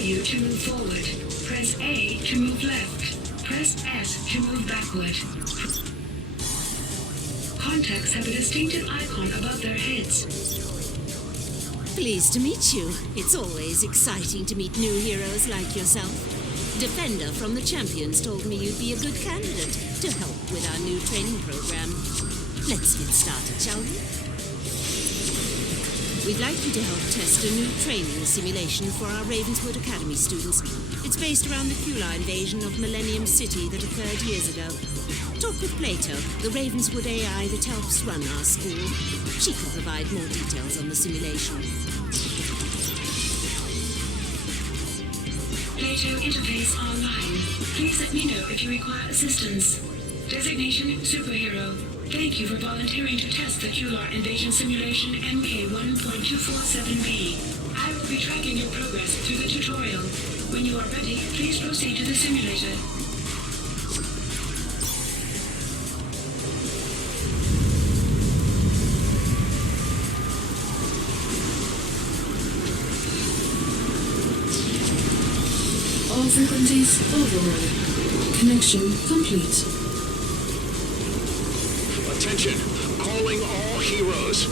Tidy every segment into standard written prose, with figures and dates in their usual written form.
W to move forward. Press A to move left. Press S to move backward. Contacts have a distinctive icon above their heads. Pleased to meet you. It's always exciting to meet new heroes like yourself. Defender from the Champions told me you'd be a good candidate to help with our new training program. Let's get started, shall we? We'd like you to help test a new training simulation for our Ravenswood Academy students. It's based around the Kular invasion of Millennium City that occurred years ago. Talk with Plato, the Ravenswood AI that helps run our school. She can provide more details on the simulation. Plato interface online. Please let me know if you require assistance. Designation Superhero. Thank you for volunteering to test the Kular invasion simulation MK1.247B. I will be tracking your progress through the tutorial. When you are ready, please proceed to the simulator. All frequencies override. Connection complete. Attention, calling all heroes.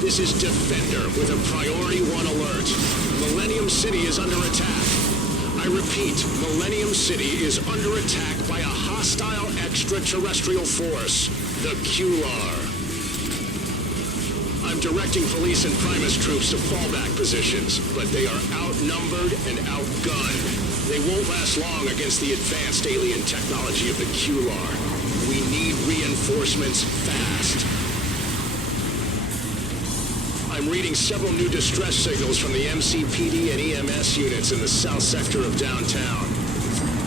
This is Defender with a Priority 1 alert. Millennium City is under attack. I repeat, Millennium City is under attack by a hostile extraterrestrial force, the Kular. I'm directing police and Primus troops to fallback positions, but they are outnumbered and outgunned. They won't last long against the advanced alien technology of the Kular. We need reinforcements fast. I'm reading several new distress signals from the MCPD and EMS units in the south sector of downtown.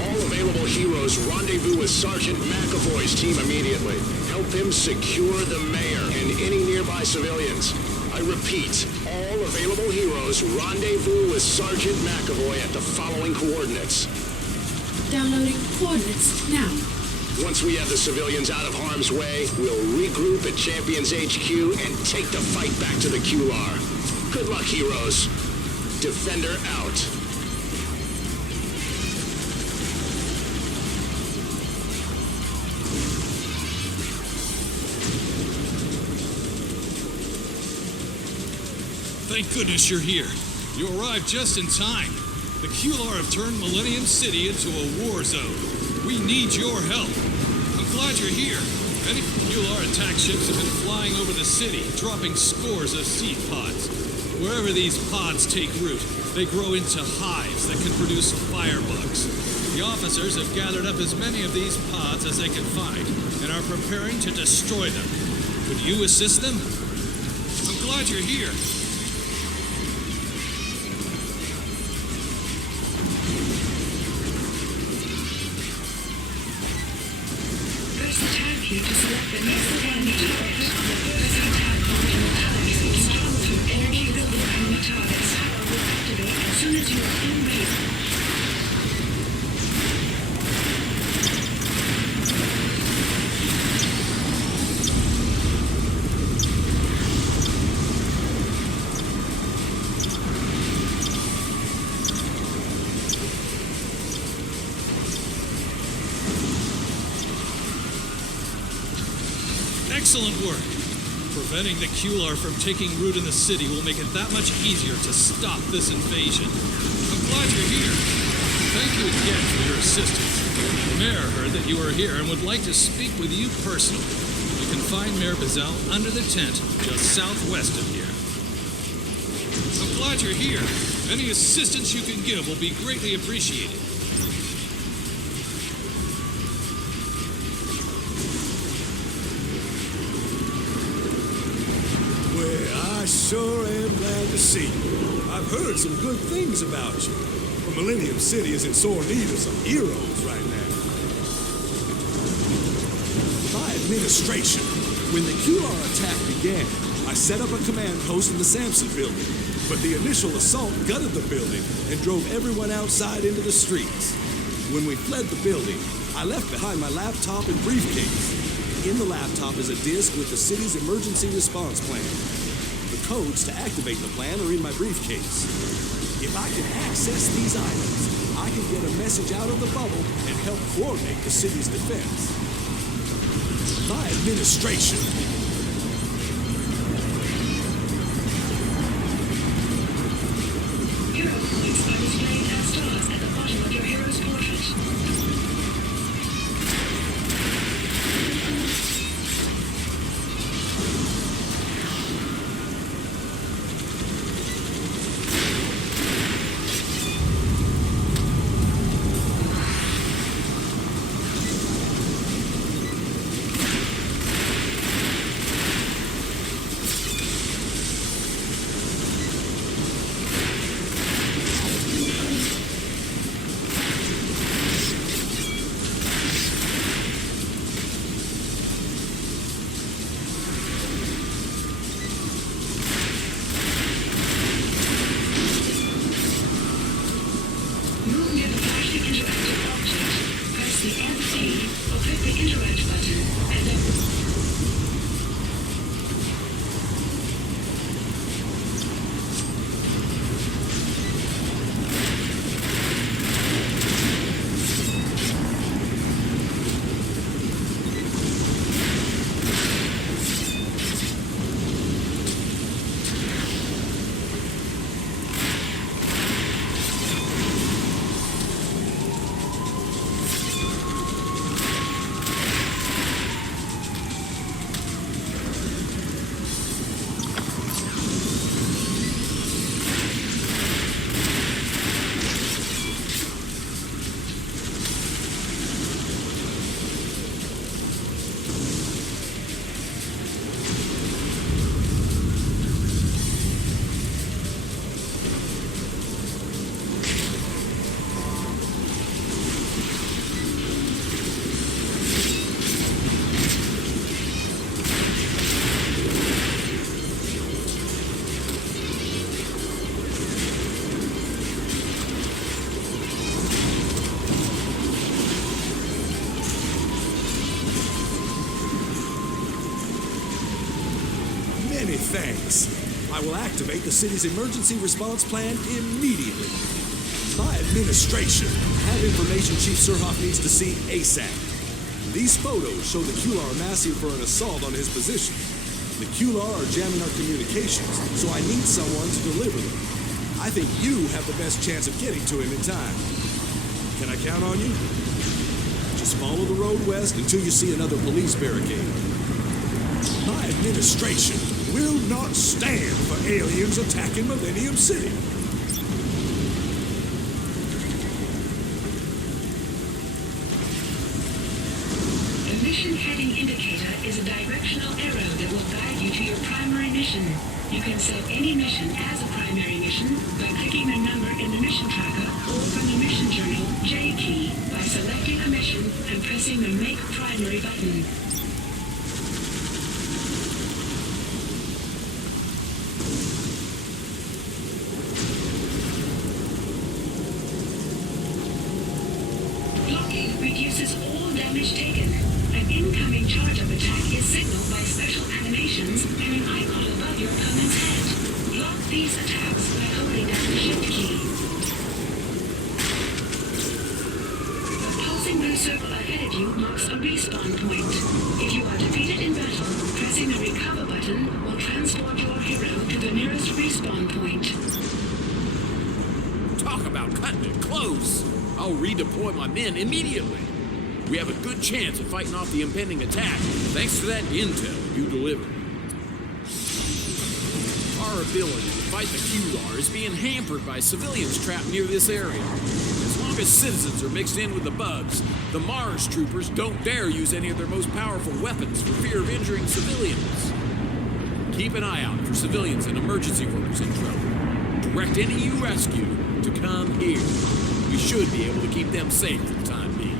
All available heroes rendezvous with Sergeant McAvoy's team immediately. Help him secure the mayor and any nearby civilians. I repeat, all available heroes rendezvous with Sergeant McAvoy at the following coordinates. Downloading coordinates now. Once we have the civilians out of harm's way, we'll regroup at Champions HQ and take the fight back to the Kular. Good luck, heroes. Defender out. Thank goodness you're here. You arrived just in time. The Kular have turned Millennium City into a war zone. We need your help. I'm glad you're here. Many Kular attack ships have been flying over the city, dropping scores of seed pods. Wherever these pods take root, they grow into hives that can produce firebugs. The officers have gathered up as many of these pods as they can find and are preparing to destroy them. Could you assist them? I'm glad you're here. Press the tab key to select the next enemy target. Press the tab on your target. Install through energy builder on the target's power will activate as soon as you are in range. Excellent work. Preventing the Kular from taking root in the city will make it that much easier to stop this invasion. I'm glad you're here. Thank you again for your assistance. The mayor heard that you were here and would like to speak with you personally. You can find Mayor Bazell under the tent just southwest of here. I'm glad you're here. Any assistance you can give will be greatly appreciated. I sure am glad to see you. I've heard some good things about you. But Millennium City is in sore need of some heroes right now. My administration. When the Kular attack began, I set up a command post in the Sampson building. But the initial assault gutted the building and drove everyone outside into the streets. When we fled the building, I left behind my laptop and briefcase. In the laptop is a disk with the city's emergency response plan. The codes to activate the plan are in my briefcase. If I can access these items, I can get a message out of the bubble and help coordinate the city's defense. My administration. Hero points are displayed as stars at the bottom of your hero's portrait. Move near the partially interactive object. Press the F key or click the interact button and then Many thanks. I will activate the city's emergency response plan immediately. My administration have information Chief Surhoff needs to see ASAP. These photos show the Kular massing for an assault on his position. The Kular are jamming our communications, so I need someone to deliver them. I think you have the best chance of getting to him in time. Can I count on you? Just follow the road west until you see another police barricade. My administration will not stand for aliens attacking Millennium City. the mission heading indicator is a directional arrow that will guide you to your primary mission. You can set any mission as a primary mission by clicking the number in the mission tracker or from the mission journal J key by selecting a mission and pressing the Make Primary button. Blocking reduces all damage taken. An incoming charge-up attack is signaled by special animations and an icon above your opponent's head. Block these attacks by holding down the Shift key. The pulsing blue circle ahead of you marks a respawn point. If you are defeated in battle, pressing the recover button will transport your hero to the nearest respawn point. Talk about cutting it close. I'll redeploy my men immediately. We have a good chance of fighting off the impending attack, thanks to that intel you delivered. Our ability to fight the Kular is being hampered by civilians trapped near this area. As long as citizens are mixed in with the bugs, the Mars troopers don't dare use any of their most powerful weapons for fear of injuring civilians. Keep an eye out for civilians and emergency workers in trouble. Direct any you rescue to come here. We should be able to keep them safe for the time being.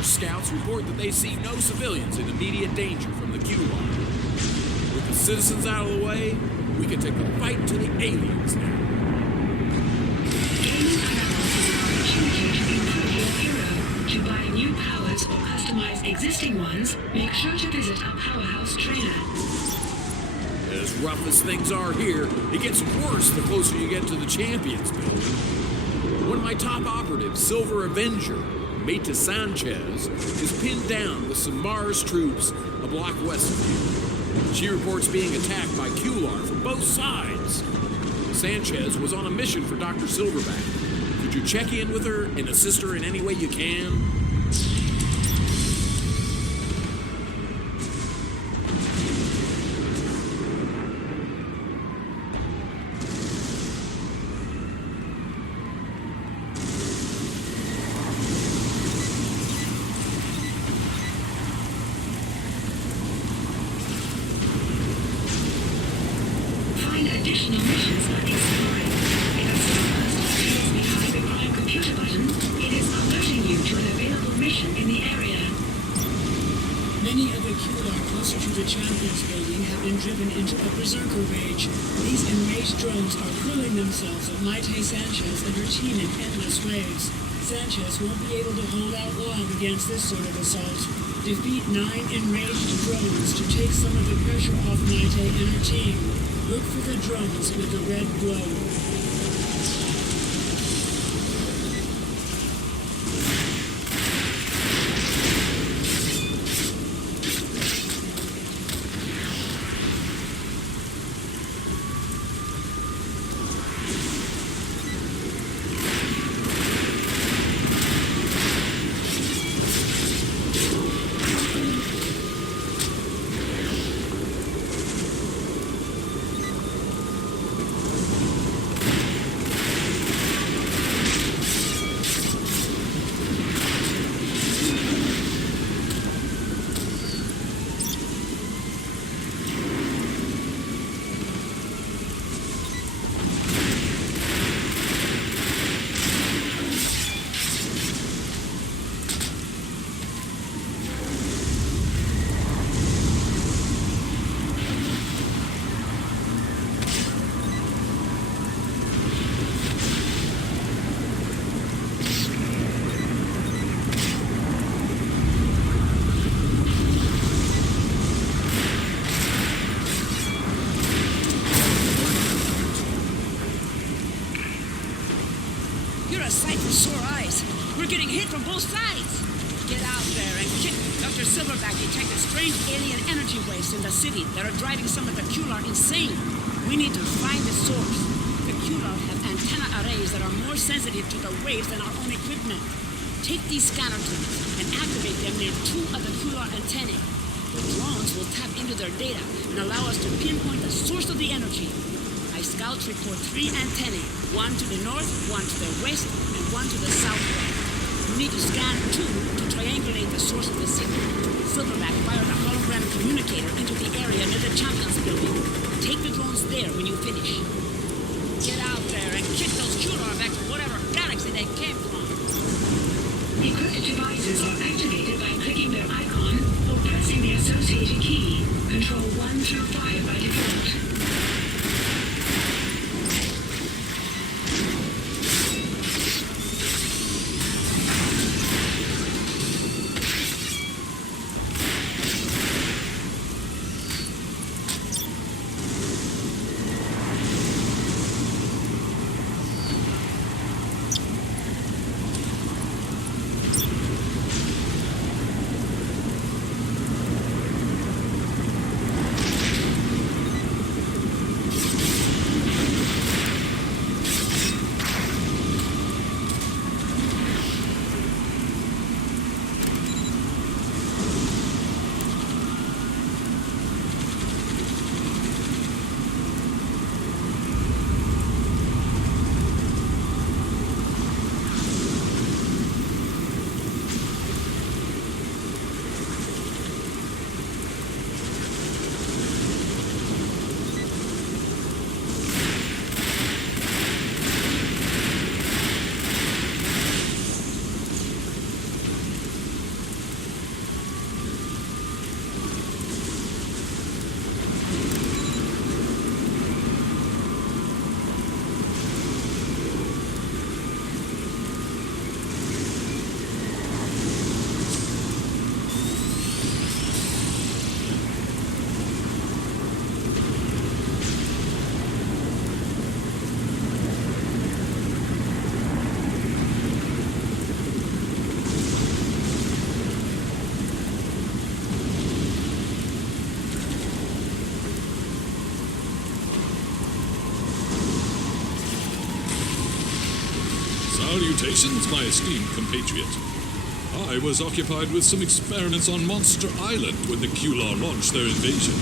Mars scouts report that they see no civilians in immediate danger from the QLR. With the citizens out of the way, we can take the fight to the aliens now. Gaining power is an opportunity to improve your hero. To buy new powers or customize existing ones, make sure to visit a Powerhouse trainer. As rough as things are here, it gets worse the closer you get to the Champions building. One of my top operatives, Silver Avenger, Meta Sanchez, is pinned down with some Mars troops a block west of you. She reports being attacked by QLR from both sides. Sanchez was on a mission for Dr. Silverback. Could you check in with her and assist her in any way you can? Additional missions are exploring. If a signpost appears behind the green computer button, it is alerting you to an available mission in the area. Many of the QLR closer to the Champions building have been driven into a berserker rage. These enraged drones are hurling themselves at Maite Sanchez and her team in endless waves. Sanchez won't be able to hold out long against this sort of assault. Defeat 9 enraged drones to take some of the pressure off Maite and her team. Look for the drones with the red glow. You're a sight for sore eyes. We're getting hit from both sides. Get out there and kick. Dr. Silverback detected strange alien energy waves in the city that are driving some of the QLR insane. We need to find the source. The QLR have antenna arrays that are more sensitive to the waves than our own equipment. Take these scanner tubes and activate them near 2 of the QLR antennae. The drones will tap into their data and allow us to pinpoint the source of the energy. My scouts report 3 antennae, 1 to the north, 1 to the west, and 1 to the southwest. We need to scan 2 to triangulate the source of the signal. Silverback fired a hologram communicator into the area near the Champions building. Take the drones there when you finish. Get out there and kick those QLR back to whatever galaxy they came from. Equipped devices are activated by clicking their icon or pressing the associated key. Control 1 through 5 by default. Salutations, my esteemed compatriot. I was occupied with some experiments on Monster Island when the Kular launched their invasion.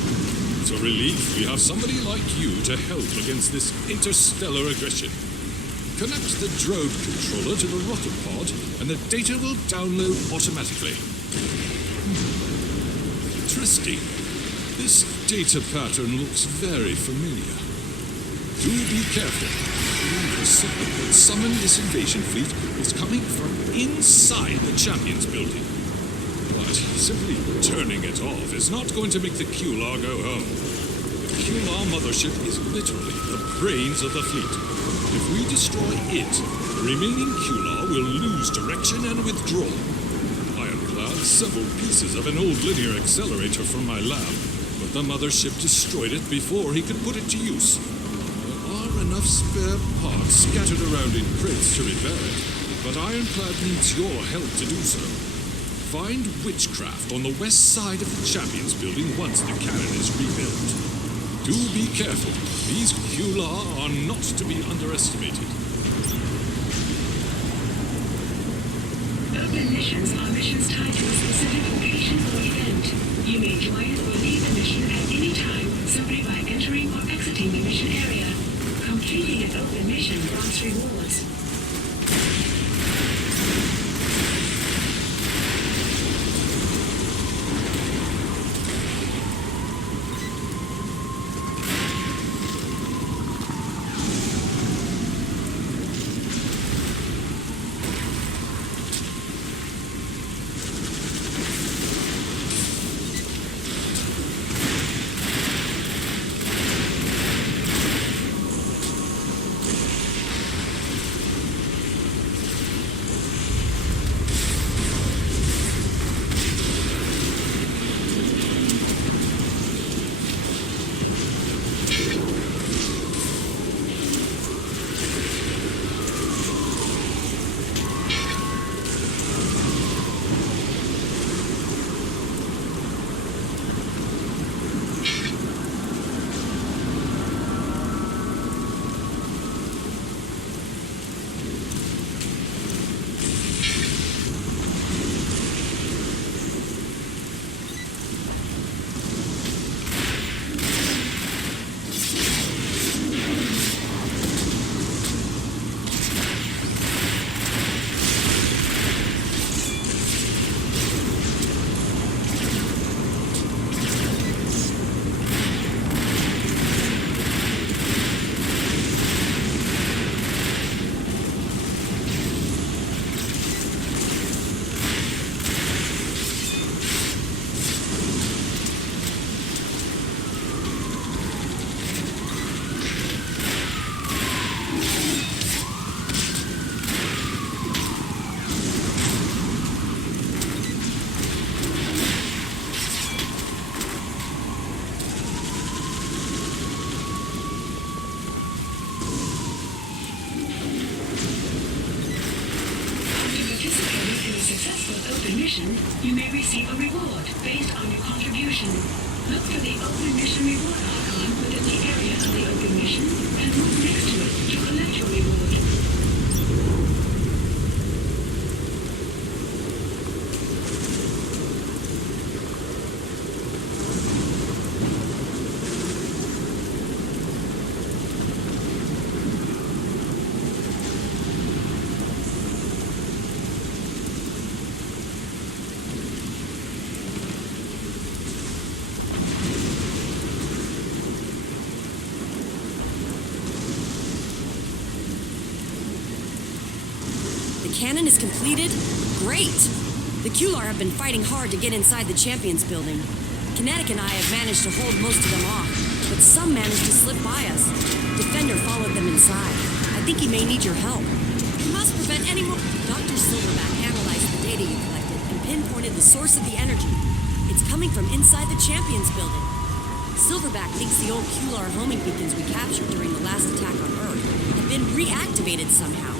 It's a relief we have somebody like you to help against this interstellar aggression. Connect the drone controller to the rotor pod, and the data will download automatically. Interesting. This data pattern looks very familiar. Do be careful. The signal that summoned this invasion fleet is coming from inside the Champions building. But simply turning it off is not going to make the Kular go home. The Kular mothership is literally the brains of the fleet. If we destroy it, the remaining Kular will lose direction and withdraw. Ironclad several pieces of an old linear accelerator from my lab, but the mothership destroyed it before he could put it to use. Enough spare parts scattered around in crates to repair it, but Ironclad needs your help to do so. Find Witchcraft on the west side of the Champions building once the cannon is rebuilt. Do be careful. These Kular are not to be underestimated. Open missions are missions tied to a specific location or event. You may join or leave the mission at any time simply by entering or exiting the mission area. Completing an open mission grants rewards. You may receive a reward based on your contribution. Look for the Open Mission Reward icon within the area of the Open Mission and move next to it to collect your reward. Cannon is completed? Great! The Kular have been fighting hard to get inside the Champions building. Kinetic and I have managed to hold most of them off, but some managed to slip by us. Defender followed them inside. I think he may need your help. You must prevent any more... Dr. Silverback analyzed the data you collected and pinpointed the source of the energy. It's coming from inside the Champions building. Silverback thinks the old Kular homing beacons we captured during the last attack on Earth have been reactivated somehow.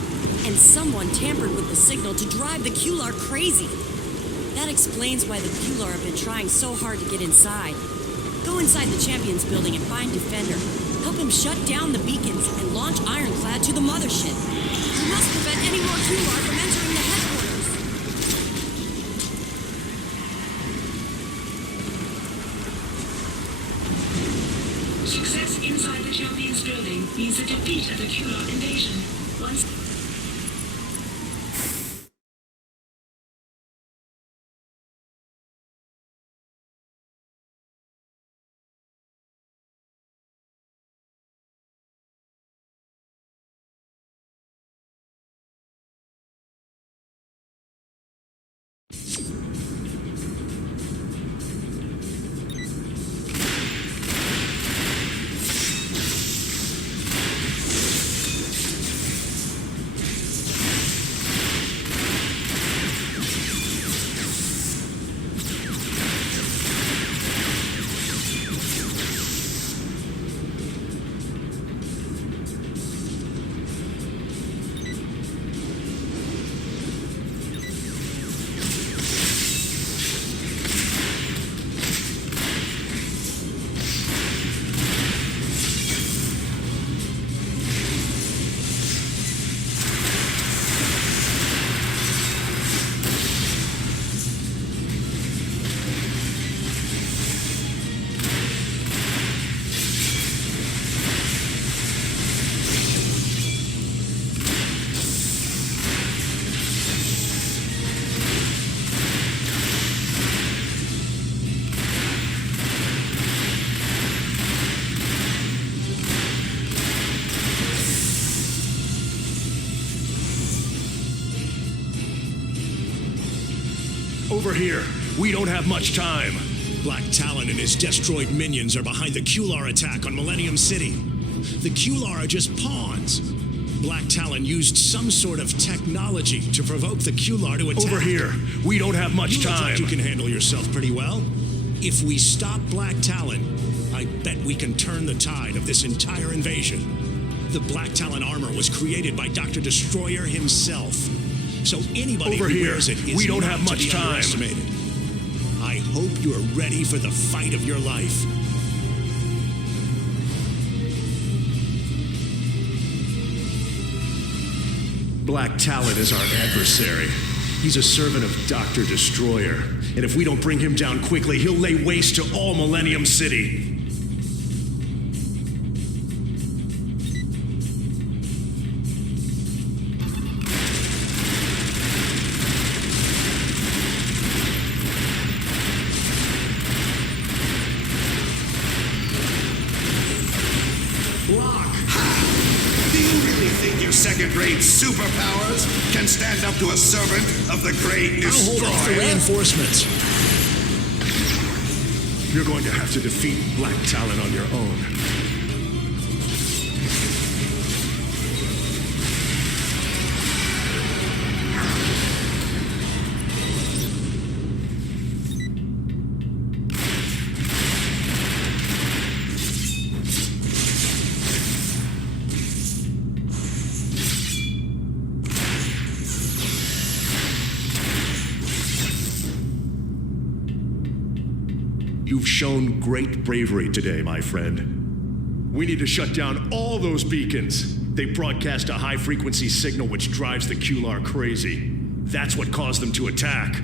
And someone tampered with the signal to drive the Kular crazy. That explains why the Kular have been trying so hard to get inside. Go inside the Champions building and find Defender. Help him shut down the beacons and launch Ironclad to the mothership. We must prevent any more Kular from entering the headquarters. Success inside the Champions building means the defeat of the Kular invasion. Once Over here. We don't have much time. Black Talon and his destroyed minions are behind the Kular attack on Millennium City. The Kular are just pawns. Black Talon used some sort of technology to provoke the Kular to attack. Over here. We don't have much You look time. like you can handle yourself pretty well. If we stop Black Talon, I bet we can turn the tide of this entire invasion. The Black Talon armor was created by Dr. Destroyer himself. So anybody Over who here. wears it is We don't not have to much be time. underestimated. I hope you are ready for the fight of your life. Black Talon is our adversary. He's a servant of Dr. Destroyer. And if we don't bring him down quickly, he'll lay waste to all Millennium City. Block! Ha! Do you really think your second-rate superpowers can stand up to a servant of the Great I'll hold off the Destroyer? reinforcements. You're going to have to defeat Black Talon on your own. You've shown great bravery today, my friend. We need to shut down all those beacons. They broadcast a high-frequency signal which drives the Kular crazy. That's what caused them to attack.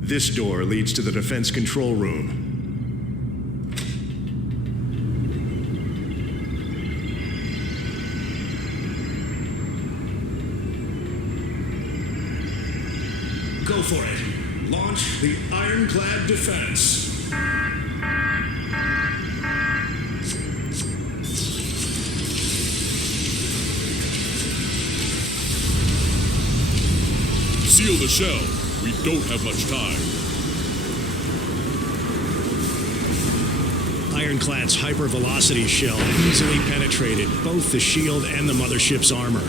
This door leads to the defense control room. Go for it. Launch the Ironclad defense. Seal the shell. We don't have much time. Ironclad's hypervelocity shell easily penetrated both the shield and the mothership's armor.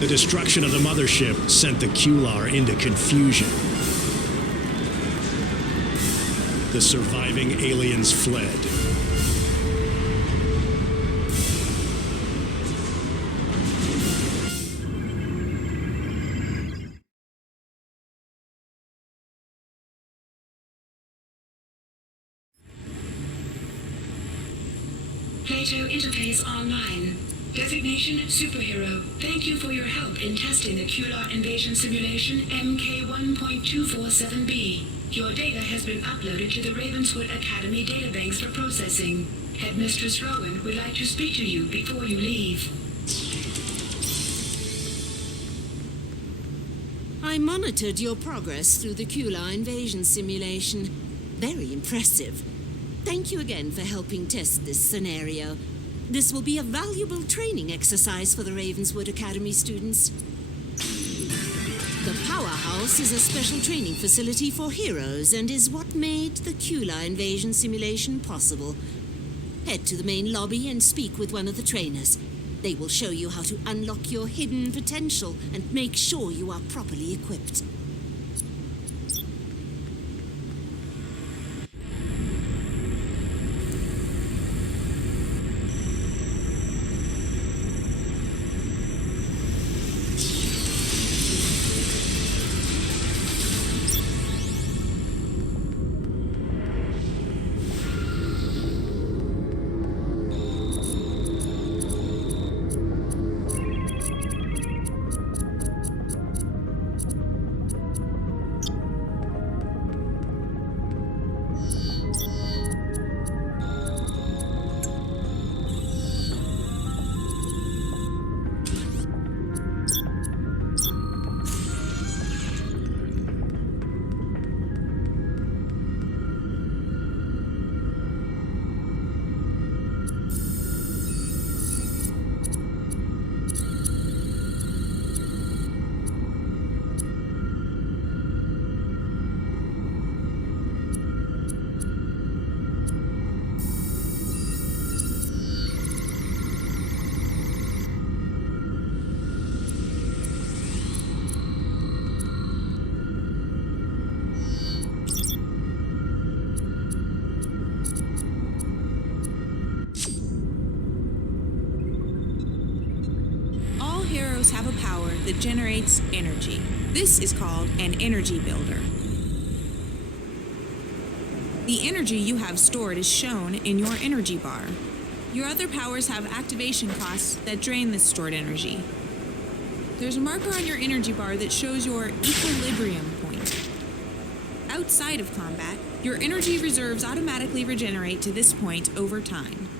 The destruction of the mothership sent the Kular into confusion. The surviving aliens fled. Plato interface online. Designation Superhero. Thank you for your help in testing the Kular invasion simulation MK1.247B. Your data has been uploaded to the Ravenswood Academy databanks for processing. Headmistress Rowan would like to speak to you before you leave. I monitored your progress through the Kular invasion simulation. Very impressive. Thank you again for helping test this scenario. This will be a valuable training exercise for the Ravenswood Academy students. The Powerhouse is a special training facility for heroes and is what made the Kular invasion simulation possible. Head to the main lobby and speak with one of the trainers. They will show you how to unlock your hidden potential and make sure you are properly equipped. Have a power that generates energy. This is called an energy builder. The energy you have stored is shown in your energy bar. Your other powers have activation costs that drain this stored energy. There's a marker on your energy bar that shows your equilibrium point. Outside of combat, your energy reserves automatically regenerate to this point over time.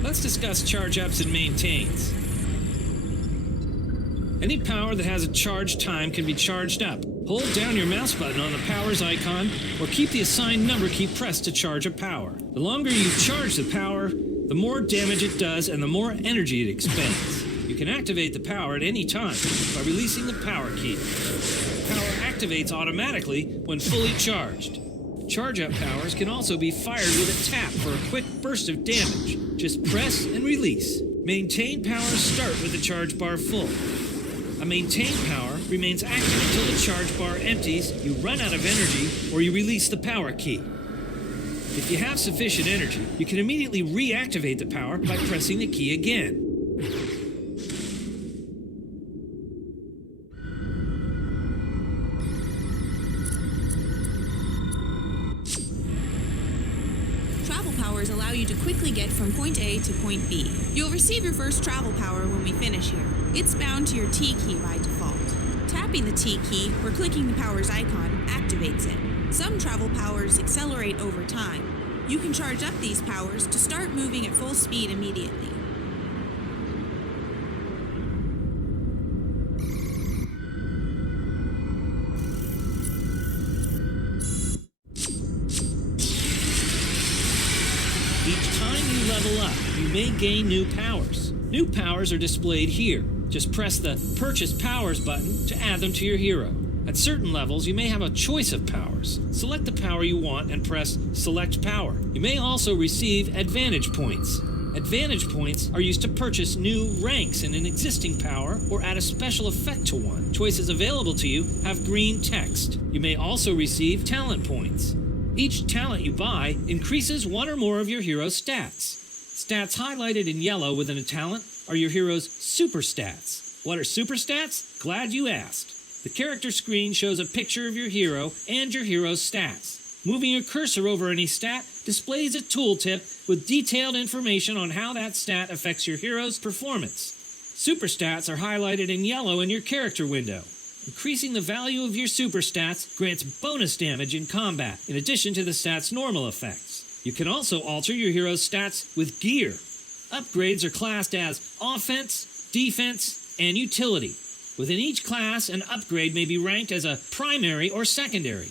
Let's discuss charge-ups and maintains. Any power that has a charge time can be charged up. Hold down your mouse button on the powers icon, or keep the assigned number key pressed to charge a power. The longer you charge the power, the more damage it does and the more energy it expends. You can activate the power at any time by releasing the power key. The power activates automatically when fully charged. Charge-up powers can also be fired with a tap for a quick burst of damage. Just press and release. Maintain powers start with the charge bar full. A maintain power remains active until the charge bar empties, you run out of energy, or you release the power key. If you have sufficient energy, you can immediately reactivate the power by pressing the key again. Allow you to quickly get from point A to point B. You'll receive your first travel power when we finish here. It's bound to your T key by default. Tapping the T key or clicking the power's icon activates it. Some travel powers accelerate over time. You can charge up these powers to start moving at full speed immediately. Each time you level up, you may gain new powers. New powers are displayed here. Just press the Purchase Powers button to add them to your hero. At certain levels, you may have a choice of powers. Select the power you want and press Select Power. You may also receive Advantage Points. Advantage Points are used to purchase new ranks in an existing power or add a special effect to one. Choices available to you have green text. You may also receive Talent Points. Each talent you buy increases one or more of your hero's stats. Stats highlighted in yellow within a talent are your hero's super stats. What are super stats? Glad you asked. The character screen shows a picture of your hero and your hero's stats. Moving your cursor over any stat displays a tooltip with detailed information on how that stat affects your hero's performance. Super stats are highlighted in yellow in your character window. Increasing the value of your super stats grants bonus damage in combat, in addition to the stat's normal effects. You can also alter your hero's stats with gear. Upgrades are classed as offense, defense, and utility. Within each class, an upgrade may be ranked as a primary or secondary.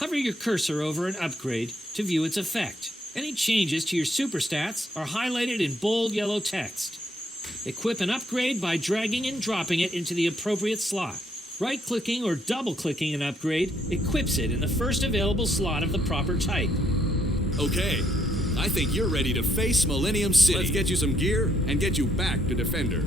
Hover your cursor over an upgrade to view its effect. Any changes to your super stats are highlighted in bold yellow text. Equip an upgrade by dragging and dropping it into the appropriate slot. Right-clicking or double-clicking an upgrade equips it in the first available slot of the proper type. Okay, I think you're ready to face Millennium City. Let's get you some gear and get you back to Defender.